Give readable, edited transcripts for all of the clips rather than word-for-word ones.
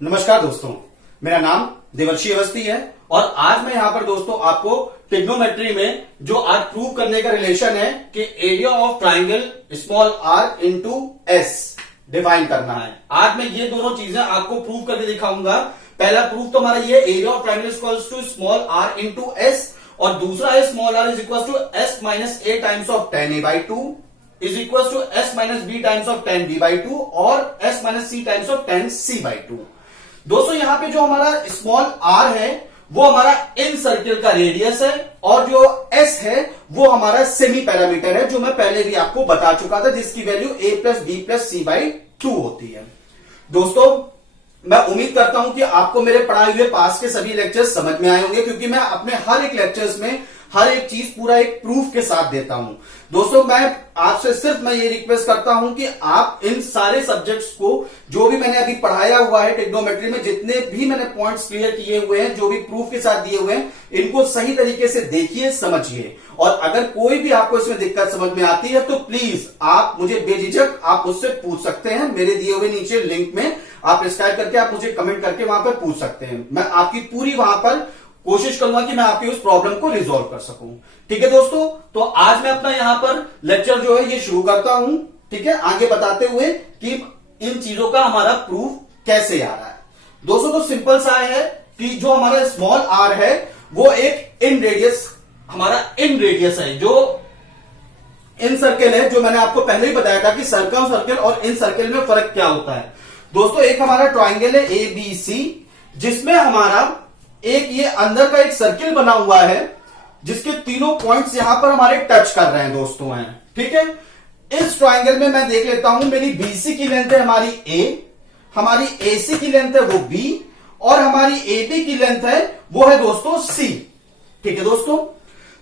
नमस्कार दोस्तों, मेरा नाम देवर्षि अवस्थी है और आज मैं यहां पर दोस्तों आपको ट्रिग्नोमेट्री में जो आज प्रूव करने का रिलेशन है कि area of triangle small R into S define करना है। आज मैं ये दोनों चीजें आपको प्रूव करके दिखाऊंगा। पहला प्रूफ तो हमारा ये area of triangle equals to small R into S और दूसरा है small R is equal to S minus A times of tan A by two is equal to S minus B times of tan B by two और S minus C times of tan C by two. दोस्तों यहां पे जो हमारा small are है वो हमारा इन circle का रेडियस है और जो एस है वो हमारा सेमी पैरामीटर है जो मैं पहले भी आपको बता चुका था, जिसकी value A plus B plus C by two होती है। दोस्तों मैं उम्मीद करता हूं कि आपको मेरे पढ़ाए हुए पास के सभी लेक्चर्स समझ में आए होंगे, क्योंकि मैं अपने हर एक लेक्चर्स में हर एक चीज पूरा एक प्रूफ के साथ देता हूं। दोस्तों मैं आपसे सिर्फ ये रिक्वेस्ट करता हूं कि आप इन सारे सब्जेक्ट्स को जो भी मैंने अभी पढ़ाया हुआ है ट्रिग्नोमेट्री में, जितने भी मैंने पॉइंट्स क्लियर किए हुए हैं, जो भी प्रूफ के साथ दिए हुए हैं, इनको सही तरीके से देखिए, समझिए। और अगर कोई भी आपको इसमें दिक्कत समझ में आती है तो प्लीज आप मुझे बेझिझक आप मुझसे पूछ सकते हैं। मेरे दिए हुए नीचे लिंक में आप सब्सक्राइब करके आप मुझे कमेंट करके वहां पर पूछ सकते हैं। मैं आपकी पूरी वहां पर कोशिश करूंगा कि मैं आपकी उस प्रॉब्लम को रिजॉल्व कर सकूं। ठीक है दोस्तों, तो आज मैं अपना यहां पर लेक्चर जो है ये शुरू करता हूं। ठीक है, आगे बताते हुए कि इन चीजों का हमारा प्रूफ कैसे आ रहा है। दोस्तों तो सिंपल सा है कि जो हमारा स्मॉल आर है वो एक इन रेडियस हमारा इन रेडियस है, जो इन सर्किल है, जो मैंने आपको पहले ही बताया था कि सर्कल सर्किल और इन सर्किल में फर्क क्या होता है। दोस्तों एक हमारा ट्राइंगल है ए बी सी, जिसमें हमारा एक ये अंदर का एक सर्किल बना हुआ है जिसके तीनों पॉइंट्स यहां पर हमारे टच कर रहे हैं दोस्तों हैं। ठीक है, इस ट्राइंगल में मैं देख लेता हूं मेरी बीसी की लेंथ है हमारी ए, हमारी एसी की लेंथ है वो बी और हमारी एबी की लेंथ है वो है दोस्तों सी। ठीक है दोस्तों,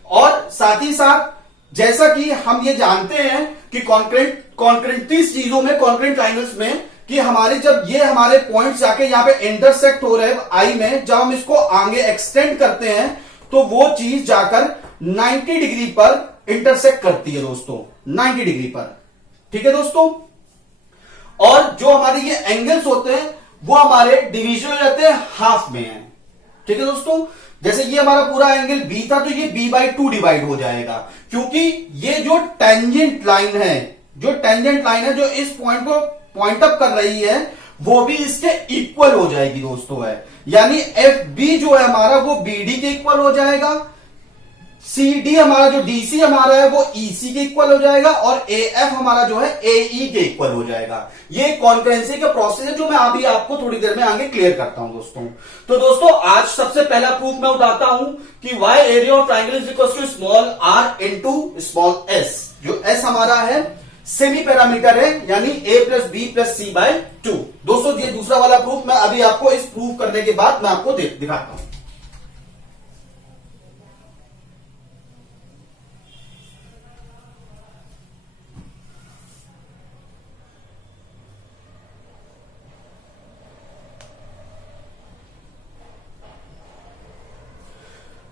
और साथ ही साथ जैसा कि हम ये जानते हैं कि कॉन्क्रेंटी चीजों में, कॉन्क्रेंट ट्राइंगल्स में, कि हमारे जब ये हमारे पॉइंट्स जाके यहां पे इंटरसेक्ट हो रहे हैं आई में, जब हम इसको आगे एक्सटेंड करते हैं तो वो चीज जाकर 90 डिग्री पर इंटरसेक्ट करती है दोस्तों, 90 डिग्री पर। ठीक है दोस्तों, और जो हमारे ये एंगल्स होते हैं वो हमारे डिवीजन हो जाते हैं हाफ में है। ठीक है दोस्तों, जैसे ये हमारा पूरा एंगल बी था तो ये बी बाई टू डिवाइड हो जाएगा, क्योंकि ये जो टेंजेंट लाइन है, जो टेंजेंट लाइन है जो इस पॉइंट को पॉइंट अप कर रही है वो भी इसके इक्वल हो जाएगी दोस्तों है। यानी एफ बी जो है हमारा वो बी डी के इक्वल हो जाएगा, सी डी हमारा जो डीसी हमारा है वो ईसी के इक्वल हो जाएगा और ए एफ हमारा जो है एई के इक्वल हो जाएगा। ये कॉन्करेंसी का प्रोसेस है जो मैं अभी आपको थोड़ी देर में आगे क्लियर करता हूं दोस्तों। तो दोस्तों आज सबसे पहला प्रूफ मैं उठाता हूं कि Y area of triangle is equal to small R into small S. जो एस हमारा है सेमी पैरामीटर है, यानी a plus B plus C by two. दोस्तों ये दूसरा वाला प्रूफ मैं अभी आपको इस प्रूफ करने के बाद मैं आपको दिखाता हूं।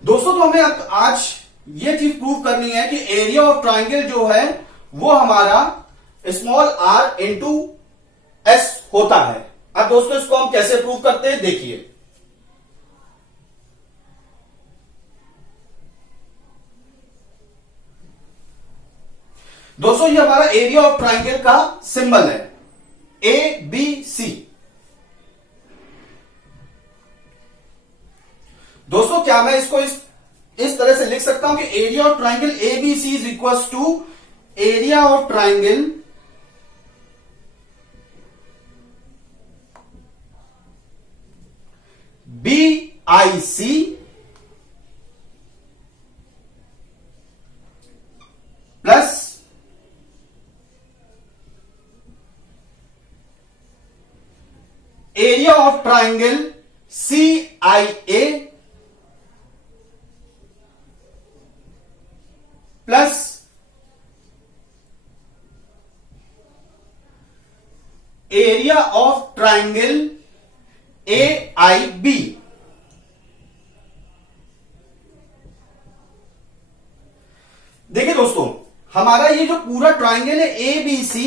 दोस्तों तो हमें आज ये चीज प्रूव करनी है कि एरिया ऑफ ट्राइंगल जो है वो हमारा स्मॉल आर इंटू एस होता है। अब दोस्तों इसको हम कैसे प्रूव करते हैं देखिए। दोस्तों ये हमारा एरिया ऑफ ट्राइंगल का सिंबल है ए बी सी। दोस्तों क्या मैं इसको इस तरह से लिख सकता हूं कि area of triangle A B C is equal to area of triangle B I C plus area of triangle C I A plus area of triangle A I B. देखिए दोस्तों हमारा ये जो पूरा ट्राइंगल है ए बी सी,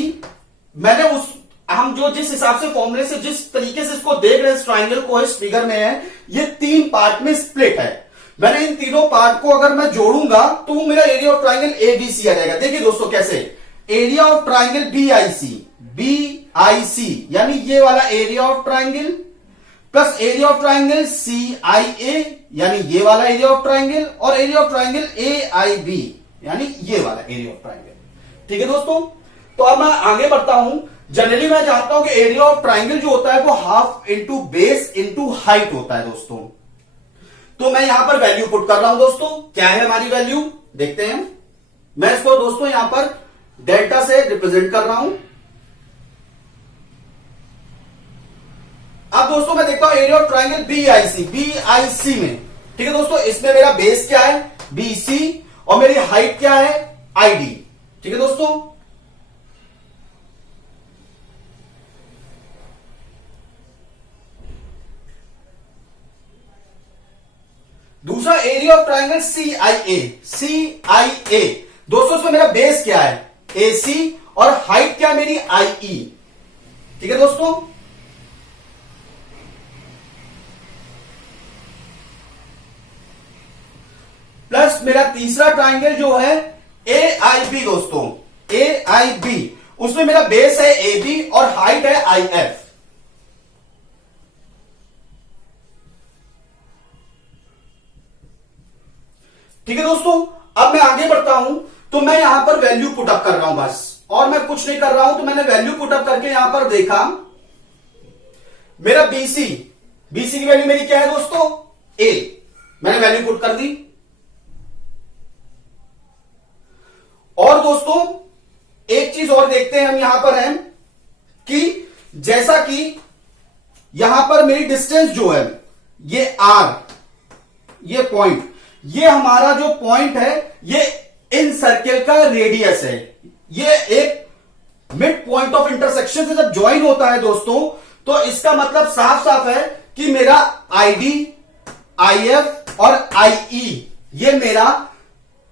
मैंने उस हम जो जिस हिसाब से फॉर्मूले से जिस तरीके से इसको देख रहे हैं इस ट्राइंगल को इस फिगर में है, ये 3 पार्ट में स्प्लिट है। मैंने इन तीनों पार्ट को अगर मैं जोड़ूंगा तो मेरा एरिया ऑफ ट्राइंगल एबीसी आ जाएगा। देखिए दोस्तों कैसे, एरिया ऑफ ट्राइंगल बीआईसी यानी ये वाला area of triangle plus area of triangle CIA यानी ये वाला एरिया ऑफ ट्राइंगल और एरिया ऑफ ट्राइंगल एआईबी यानी ये वाला एरिया ऑफ ट्राइंगल। ठीक है दोस्तों, तो अब मैं आगे बढ़ता हूं। जनरली मैं जानता हूं कि एरिया ऑफ ट्राइंगल जो होता है वो half into base into height होता है दोस्तों। तो मैं यहां पर वैल्यू पुट कर रहा हूं दोस्तों। क्या है हमारी वैल्यू देखते हैं। मैं इसको दोस्तों यहां पर डेल्टा से रिप्रेजेंट कर रहा हूं। अब दोस्तों मैं देखता हूं एरिया ऑफ ट्राइंगल बीआईसी में। ठीक है दोस्तों, इसमें मेरा बेस क्या है बीसी और मेरी हाइट क्या है आईडी। ठीक है दोस्तों, दूसरा एरिया ऑफ ट्राइंगल सीआईए दोस्तों, इसमें मेरा बेस क्या है एसी और हाइट क्या है मेरी आईई। ठीक है दोस्तों, प्लस मेरा तीसरा ट्राइंगल जो है एआईबी दोस्तों, एआईबी उसमें मेरा बेस है एबी और हाइट है आईएफ। ठीक है दोस्तों, अब मैं आगे बढ़ता हूं तो मैं यहां पर वैल्यू पुटअप कर रहा हूं बस, और मैं कुछ नहीं कर रहा हूं। तो मैंने वैल्यू पुटअप करके यहां पर देखा मेरा बीसी की वैल्यू मेरी क्या है दोस्तों ए, मैंने वैल्यू पुट कर दी। और दोस्तों एक चीज और देखते हैं हम यहां पर है कि जैसा कि यहां पर मेरी डिस्टेंस जो है ये आर, ये पॉइंट, ये हमारा जो पॉइंट है ये इन सर्किल का रेडियस है। ये एक मिड पॉइंट ऑफ इंटरसेक्शन से जब ज्वाइन होता है दोस्तों, तो इसका मतलब साफ साफ है कि मेरा आईडी, आईएफ और आईई ये मेरा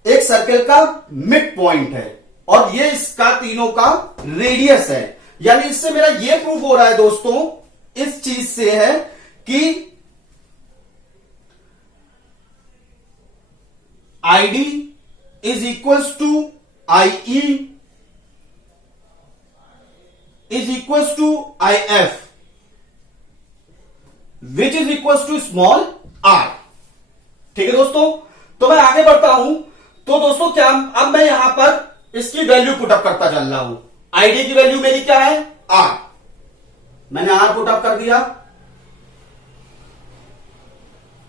एक सर्कल का मिड पॉइंट है और ये इसका तीनों का रेडियस है। यानी इससे मेरा ये प्रूफ हो रहा है दोस्तों, इस चीज से है कि ID is equals to IE is equals to IF which is equals to small R. ठीक है दोस्तों, तो मैं आगे बढ़ता हूं। तो दोस्तों क्या अब मैं यहां पर इसकी वैल्यू पुटअप करता चल रहा हूं। आईडी की वैल्यू मेरी क्या है आर, मैंने आर पुटअप कर दिया।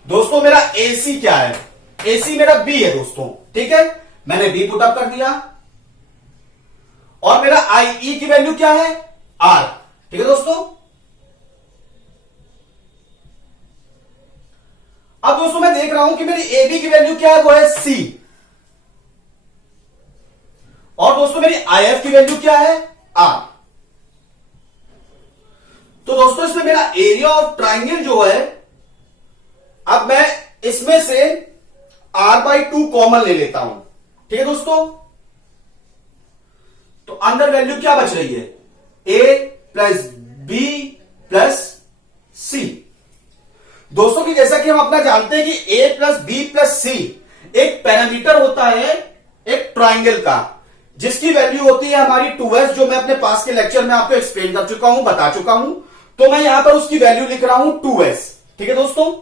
दोस्तों मेरा एसी क्या है, एसी मेरा बी है दोस्तों। ठीक है, मैंने बी पुटअप कर दिया। और मेरा आईई की वैल्यू क्या है आर। ठीक है दोस्तों, अब दोस्तों मैं देख रहा हूं कि मेरी एबी की वैल्यू क्या है वो है सी, और दोस्तों मेरी आईएफ की वैल्यू क्या है आर। तो दोस्तों इसमें मेरा एरिया ऑफ ट्राइंगल जो है, अब मैं इसमें से r/2 कॉमन ले लेता हूं। ठीक है दोस्तों, तो अंदर वैल्यू क्या बच रही है a प्लस बी प्लस सी। दोस्तों की जैसा कि हम अपना जानते हैं कि a प्लस बी प्लस सी एक पैरामीटर होता है एक ट्राइंगल का, जिसकी वैल्यू होती है हमारी 2s, जो मैं अपने पास के लेक्चर में आपको एक्सप्लेन कर चुका हूं, बता चुका हूं। तो मैं यहां पर उसकी वैल्यू लिख रहा हूं 2s। ठीक है दोस्तों,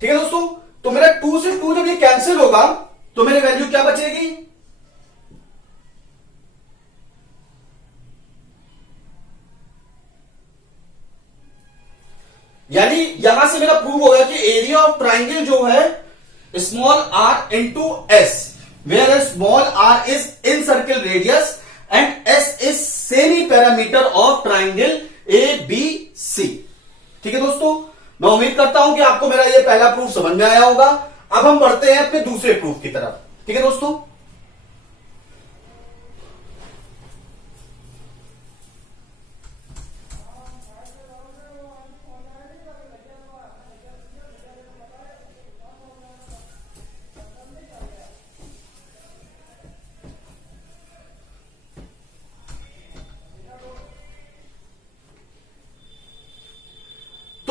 ठीक है दोस्तों, तो मेरा 2 से 2 जब ये कैंसिल होगा तो मेरी वैल्यू क्या बचेगी यानी यहां से मेरा प्रूव हो गया कि एरिया ऑफ ट्राइंगल जो है small R into S, where small R is in circle radius and S is semi parameter of triangle A B C. ठीक है दोस्तों, मैं उम्मीद करता हूं कि आपको मेरा ये पहला प्रूफ समझ में आया होगा। अब हम बढ़ते हैं अपने दूसरे प्रूफ की तरफ। ठीक है दोस्तों,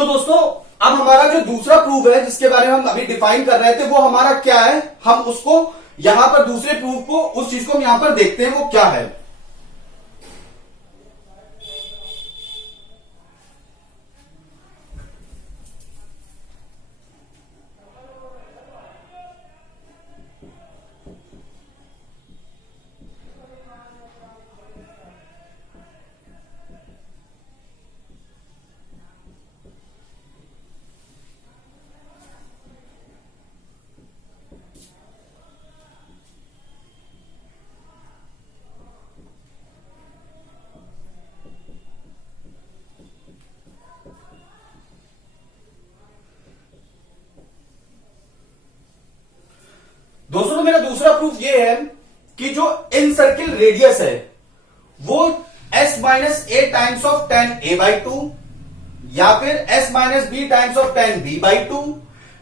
तो दोस्तों अब हमारा जो दूसरा प्रूफ है जिसके बारे में हम अभी डिफाइन कर रहे थे वो हमारा क्या है, हम उसको यहां पर दूसरे प्रूफ को, उस चीज को हम यहां पर देखते हैं वो क्या है। दोस्तों मेरा दूसरा प्रूफ ये है कि जो इन सर्किल रेडियस है वो s minus A times of tan A by two, या फिर s minus B times of tan B by two,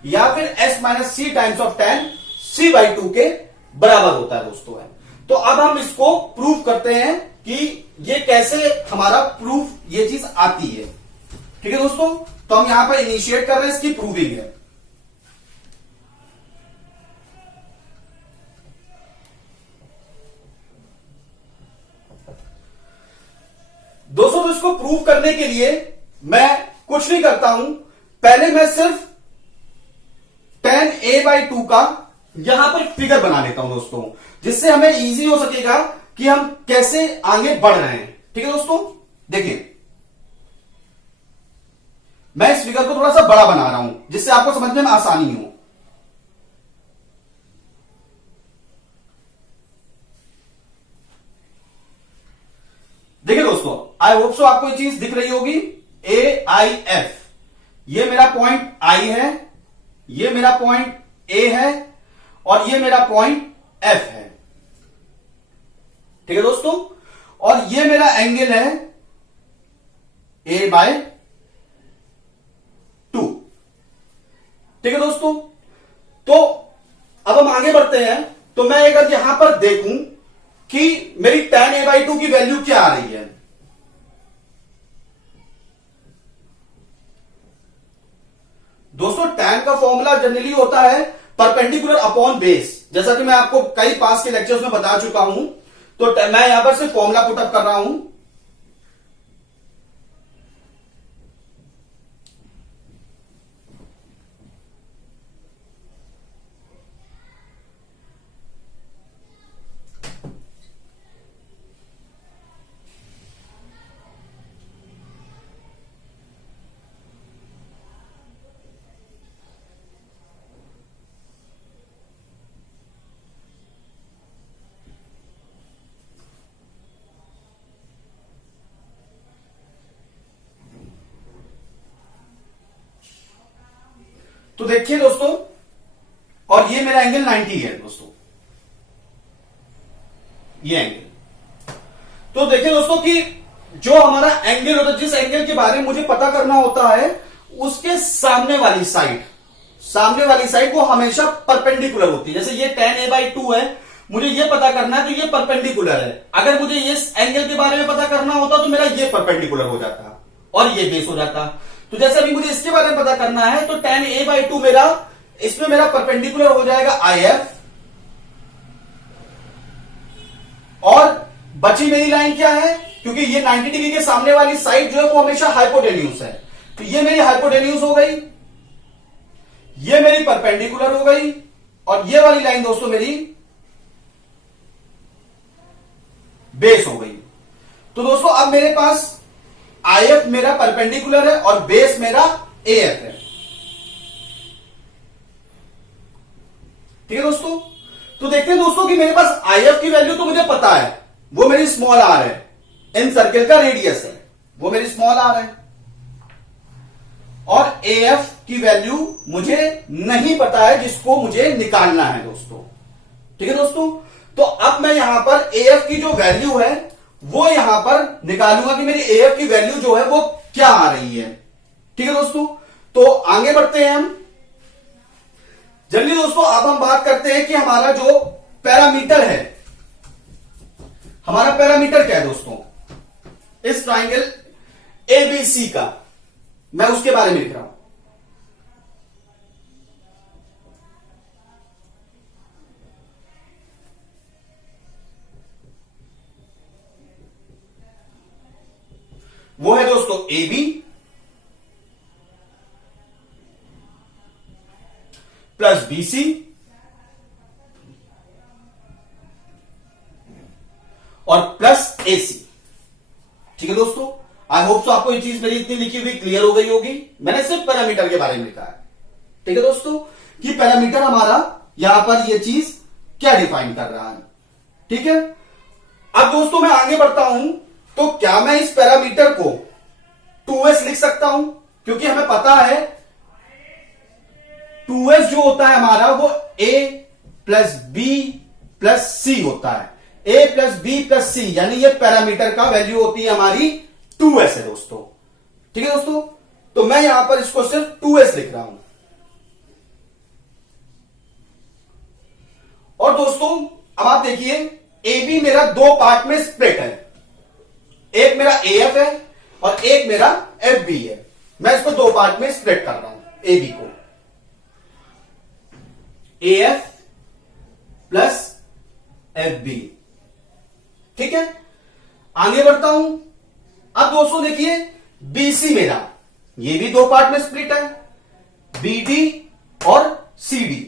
या फिर s minus C times of tan C by two के बराबर होता है दोस्तों है। तो अब हम इसको प्रूफ करते हैं कि ये कैसे हमारा प्रूफ ये चीज आती है। ठीक है दोस्तों, तो हम यहां पर इनिशिएट कर रहे हैं इसकी प्रूविंग है। दोस्तों तो इसको प्रूव करने के लिए मैं कुछ नहीं करता हूं, पहले मैं सिर्फ टेन ए बाई टू का यहां पर फिगर बना लेता हूं दोस्तों, जिससे हमें इजी हो सकेगा कि हम कैसे आगे बढ़ रहे हैं। ठीक है दोस्तों, देखिए मैं इस फिगर को थोड़ा सा बड़ा बना रहा हूं जिससे आपको समझने में आसानी हो। देखिए दोस्तों, आई होप सो आपको ये चीज दिख रही होगी। ए आई एफ, ये मेरा पॉइंट आई है, ये मेरा पॉइंट ए है और ये मेरा पॉइंट एफ है। ठीक है दोस्तों, और ये मेरा एंगल है ए बाय टू। ठीक है दोस्तों, तो अब हम आगे बढ़ते हैं। तो मैं अगर यहां पर देखूं कि मेरी tan a बाई टू की वैल्यू क्या आ रही है, दोस्तों tan का फॉर्मूला जनरली होता है परपेंडिकुलर अपॉन बेस, जैसा कि मैं आपको कई पास के लेक्चर्स में बता चुका हूं। तो मैं यहां पर सिर्फ फॉर्मूला पुटअप कर रहा हूं। तो देखिए दोस्तों, और ये मेरा एंगल 90 है दोस्तों, ये एंगल। तो देखिए दोस्तों कि जो हमारा एंगल होता है, जिस एंगल के बारे में मुझे पता करना होता है, उसके सामने वाली साइड वो हमेशा परपेंडिकुलर होती है। जैसे ये tan a बाई टू है, मुझे ये पता करना है तो ये परपेंडिकुलर है। अगर मुझे इस एंगल के बारे में पता करना होता तो मेरा ये परपेंडिकुलर हो जाता और ये बेस हो जाता। तो जैसे अभी मुझे इसके बारे में पता करना है तो tan a बाई टू मेरा, इसमें मेरा परपेंडिकुलर हो जाएगा IF, और बची मेरी लाइन क्या है, क्योंकि ये 90 डिग्री के सामने वाली साइड जो है वो हमेशा हाइपोटेन्यूज है, तो ये मेरी हाइपोटेन्यूज हो गई, ये मेरी परपेंडिकुलर हो गई, और ये वाली लाइन दोस्तों मेरी बेस हो गई। तो दोस्तों अब मेरे पास IF मेरा परपेंडिकुलर है और बेस मेरा AF है। ठीक है दोस्तों, तो देखते हैं दोस्तों कि मेरे पास IF की वैल्यू तो मुझे पता है, वो मेरी स्मॉल r है, इन सर्किल का रेडियस है, वो मेरी स्मॉल r है, और AF की वैल्यू मुझे नहीं पता है, जिसको मुझे निकालना है दोस्तों। ठीक है दोस्तों, तो अब मैं यहां पर AF की जो वैल्यू है वो यहां पर निकालूंगा कि मेरी AF की वैल्यू जो है वो क्या आ रही है। ठीक है दोस्तों, तो आगे बढ़ते हैं हम। जल्दी दोस्तों अब हम बात करते हैं कि हमारा जो पैरामीटर है, हमारा पैरामीटर क्या है दोस्तों इस ट्राइंगल ABC का। मैं उसके बारे में लिख रहा हूं। वो है दोस्तों A B plus B C और प्लस ए सी। ठीक है दोस्तों, आई होप सो आपको ये चीज मेरी इतनी लिखी हुई क्लियर हो गई होगी। मैंने सिर्फ पैरामीटर के बारे में लिखा है। ठीक है दोस्तों, कि पैरामीटर हमारा यहां पर ये चीज क्या डिफाइन कर रहा है। ठीक है, अब दोस्तों मैं आगे बढ़ता हूं, तो क्या मैं इस पैरामीटर को 2s लिख सकता हूं? क्योंकि हमें पता है 2s जो होता है हमारा वो a प्लस बी प्लस सी होता है। a प्लस बी प्लस सी यानी ये पैरामीटर का वैल्यू होती है हमारी 2s है दोस्तों। ठीक है दोस्तों, तो मैं यहां पर इसको सिर्फ 2s लिख रहा हूं। और दोस्तों अब आप देखिए, ए बी मेरा दो पार्ट में स्प्लिट है। एक मेरा ए एफ है और एक मेरा एफ बी है। मैं इसको दो पार्ट में स्प्लिट कर रहा हूं, ए बी को। A F plus F B. ठीक है, आगे बढ़ता हूं। अब दोस्तों देखिए, बी सी मेरा ये भी दो पार्ट में स्प्लिट है, बी डी और सी डी।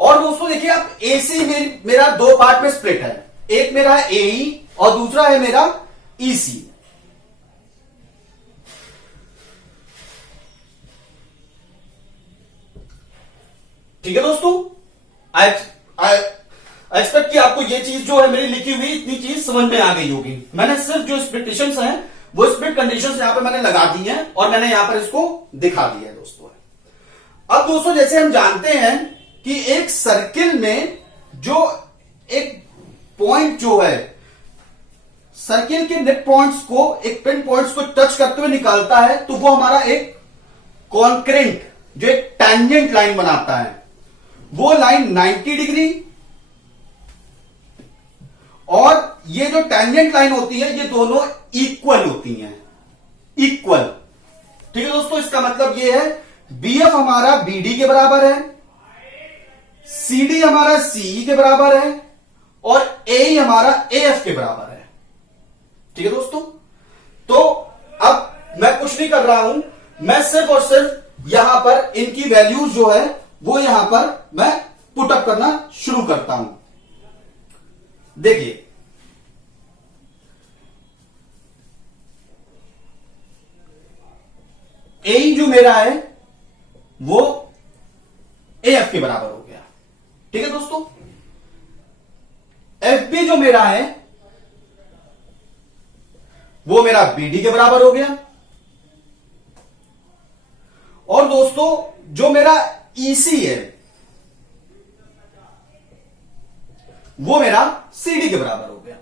और दोस्तों देखिए, अब एसी मेरा दो पार्ट में स्प्लिट है। एक मेरा है एई और दूसरा है मेरा ईसी। ठीक है दोस्तों, आई एक्सपेक्ट कि आपको ये चीज जो है मेरी लिखी हुई इतनी चीज समझ में आ गई होगी। मैंने सिर्फ जो स्प्लिटेशंस हैं वो स्प्लिट कंडीशंस यहां पर मैंने लगा दी हैं और मैंने यहां पर इसको दिखा दिया है दोस्तों। अब दोस्तों जैसे हम जानते हैं कि एक सर्किल में जो एक पॉइंट जो है सर्किल के नेट पॉइंट्स को, एक पिन पॉइंट्स को टच करते हुए निकालता है, तो वो हमारा एक कॉन्करेंट जो एक टैंजेंट लाइन बनाता है। वो लाइन 90 डिग्री और ये जो टैंजेंट लाइन होती है ये दोनों इक्वल होती हैं, इक्वल। ठीक है दोस्तों, इसका मतलब ये है बी एफ हमारा बी डी के बराबर है, सी डी हमारा सीई के बराबर है और ए हमारा ए एफ के बराबर है। ठीक है दोस्तों, तो अब मैं कुछ नहीं कर रहा हूं, मैं सिर्फ और सिर्फ यहां पर इनकी वैल्यूज जो है वो यहां पर मैं पुटअप करना शुरू करता हूं। देखिए, ए जो मेरा है वो ए एफ के बराबर हो गया। ठीक है दोस्तों, एफ बी जो मेरा है वो मेरा बी डी के बराबर हो गया। और दोस्तों जो मेरा ईसी है वो मेरा सी डी के बराबर हो गया।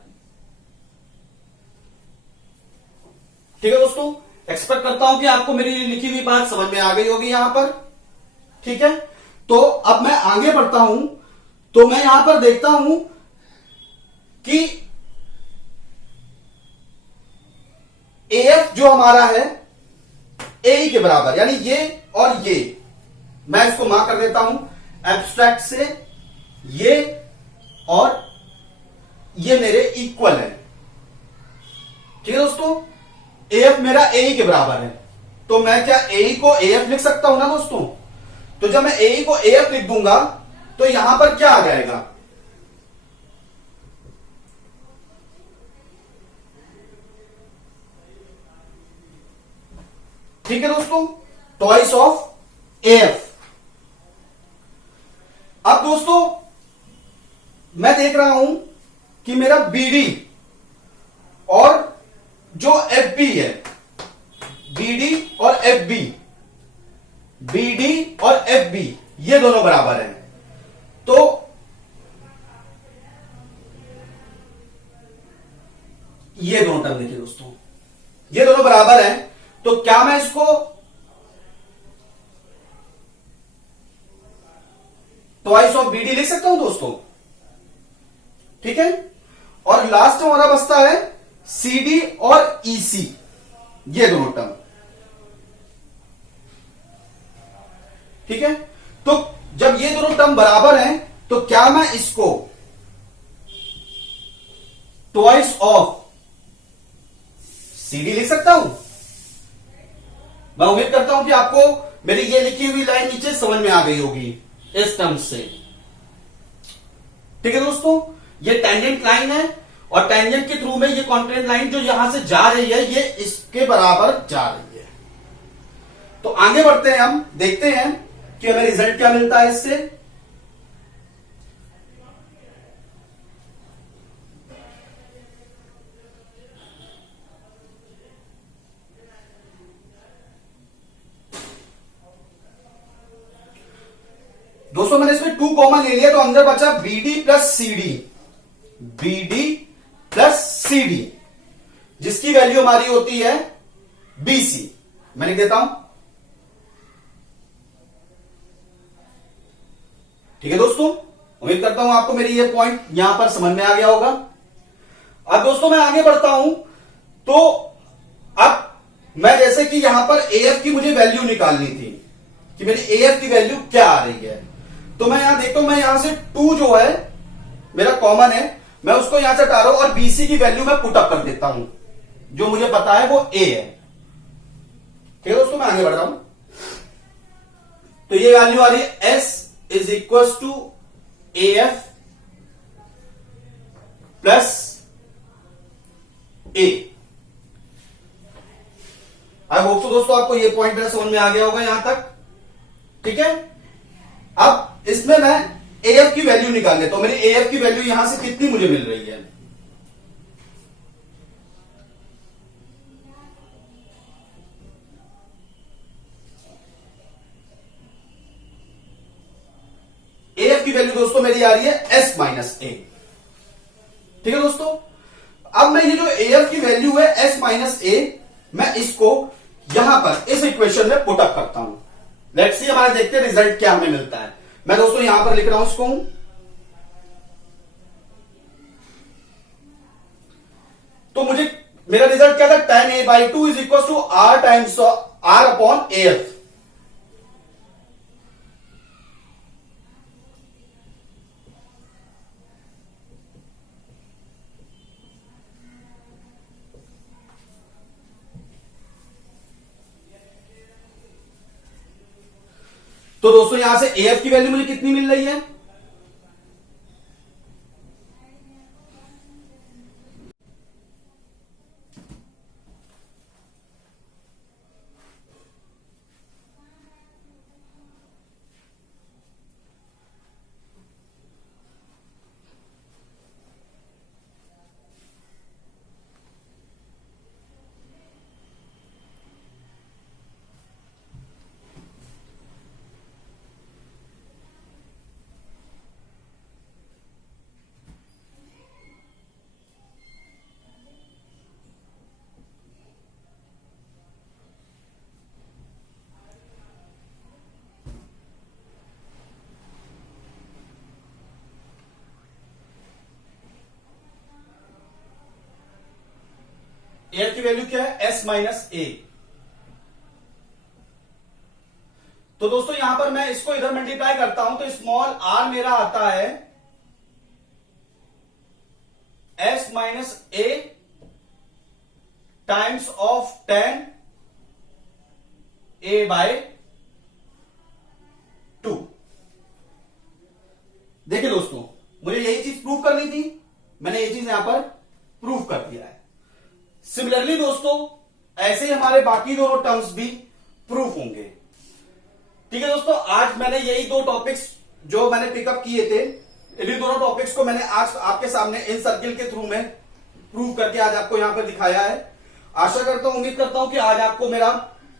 ठीक है दोस्तों, एक्सपेक्ट करता हूं कि आपको मेरी लिखी हुई बात समझ में आ गई होगी यहां पर। ठीक है, तो अब मैं आगे बढ़ता हूं, तो मैं यहां पर देखता हूं कि एफ जो हमारा है ए के बराबर, यानी ये और ये, मैं इसको मार्क कर देता हूं एब्स्ट्रैक्ट से, ये और ये मेरे इक्वल है। ठीक है दोस्तों, एफ मेरा ए के बराबर है, तो मैं क्या ए को एफ लिख सकता हूं ना दोस्तों। तो जब मैं ए को एफ लिख दूंगा तो यहां पर क्या आ जाएगा, ठीक है दोस्तों, ट्वाइस ऑफ एफ। अब दोस्तों मैं देख रहा हूं कि मेरा बीडी और जो एफ बी है, बीडी और एफ बी, बीडी और एफ बी ये दोनों बराबर हैं। तो ये दोनों टर्म देखिए दोस्तों, ये दोनों बराबर हैं, तो क्या मैं इसको ट्वाइस ऑफ बीडी लिख सकता हूं दोस्तों। ठीक है, लास्ट में हमारा बचता है CD और EC, ये दोनों टर्म। ठीक है, तो जब ये दोनों टर्म बराबर हैं तो क्या मैं इसको ट्वाइस ऑफ CD लिख सकता हूं? मैं उम्मीद करता हूं कि आपको मेरी ये लिखी हुई लाइन नीचे समझ में आ गई होगी इस टर्म से। ठीक है दोस्तों, ये टेंजेंट लाइन है और टेंजेंट के थ्रू में ये कॉन्ट्रेंट लाइन जो यहां से जा रही है ये इसके बराबर जा रही है। तो आगे बढ़ते हैं, हम देखते हैं कि हमें रिजल्ट क्या मिलता है इससे। दोस्तों मैंने इसमें 2 कॉमन ले लिया तो अंदर बचा BD plus CD, BD plus CD, जिसकी वैल्यू हमारी होती है BC। मैं लिख देता हूं। ठीक है दोस्तों, उम्मीद करता हूं आपको मेरी ये पॉइंट यहां पर समझ में आ गया होगा। अब दोस्तों मैं आगे बढ़ता हूं, तो अब मैं जैसे कि यहां पर AF की मुझे वैल्यू निकालनी थी कि मेरी AF की वैल्यू क्या आ रही है। तो मैं यहां देखता हूं, मैं यहां से 2 जो है मेरा कॉमन है, मैं उसको यहां से हटा रहा हूं और BC की वैल्यू मैं पुटअप कर देता हूं, जो मुझे पता है वो A है। ठीक है दोस्तों, मैं आगे बढ़ रहा हूं। तो ये वैल्यू आ रही है S is equal to AF plus A। I hope तो दोस्तों आपको ये पॉइंट मेरा समझ में आ गया होगा यहां तक। ठीक है, अब इसमें मैं AF की वैल्यू निकाल लेता हूं। मेरी AF की वैल्यू यहां से कितनी मुझे मिल रही है? AF की वैल्यू दोस्तों मेरी आ रही है S माइनस A। ठीक है दोस्तों, अब मैं ये जो AF की वैल्यू है S माइनस A, मैं इसको यहां पर इस इक्वेशन में पुटअप करता हूं। लेट्स सी, हमारा देखते हैं रिजल्ट क्या हमें मिलता है। मैं दोस्तों यहां पर लिख रहा हूं इसको, तो मुझे मेरा रिजल्ट क्या था? tan A/2 is equal to R times R upon AF। तो दोस्तों यहां से AF की वैल्यू मुझे कितनी मिल रही है? AF की वैल्यू क्या है? S minus A। तो दोस्तों यहां पर मैं इसको इधर मल्टीप्लाई करता हूं तो स्मॉल r मेरा आता है S minus A times of tan A/2। देखिए दोस्तों, मुझे यही चीज प्रूव करनी थी, मैंने ये चीज यहां पर प्रूव कर दिया है। सिमिलरली दोस्तों ऐसे ही हमारे बाकी दोनों टर्म्स भी प्रूफ होंगे। ठीक है दोस्तों, आज मैंने यही 2 टॉपिक्स जो मैंने पिकअप किए थे, इन्हीं दोनों टॉपिक्स को मैंने आज आपके सामने इन सर्किल के थ्रू में प्रूव करके आज आपको यहां पर दिखाया है। आशा करता हूं, उम्मीद करता हूं कि आज आपको मेरा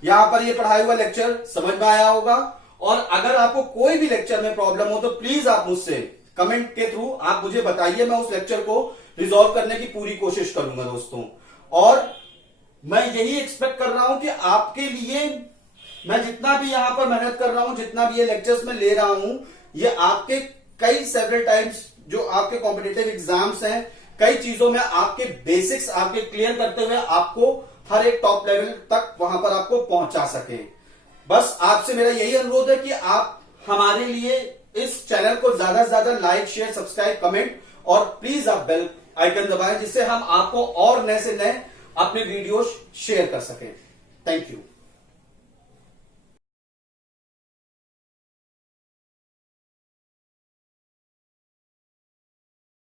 यहां पर ये पढ़ाया हुआ लेक्चर समझ में आया होगा। और अगर आपको कोई भी लेक्चर में प्रॉब्लम हो तो प्लीज आप मुझसे कमेंट के थ्रू आप मुझे बताइए, मैं उस लेक्चर को रिजॉल्व करने की पूरी कोशिश करूंगा दोस्तों। और मैं यही एक्सपेक्ट कर रहा हूं कि आपके लिए मैं जितना भी यहां पर मेहनत कर रहा हूं, जितना भी ये लेक्चर्स में ले रहा हूं, ये आपके कई सेवरल टाइम्स जो आपके कॉम्पिटिटिव एग्जाम्स हैं, कई चीजों में आपके बेसिक्स आपके क्लियर करते हुए आपको हर एक टॉप लेवल तक वहां पर आपको पहुंचा सके। बस आपसे मेरा यही अनुरोध है कि आप हमारे लिए इस चैनल को ज्यादा से ज्यादा लाइक, शेयर, सब्सक्राइब, कमेंट और प्लीज आप बेल आइकन दबाएं, जिससे हम आपको और नए से नए अपने वीडियोस शेयर कर सकें। Thank you.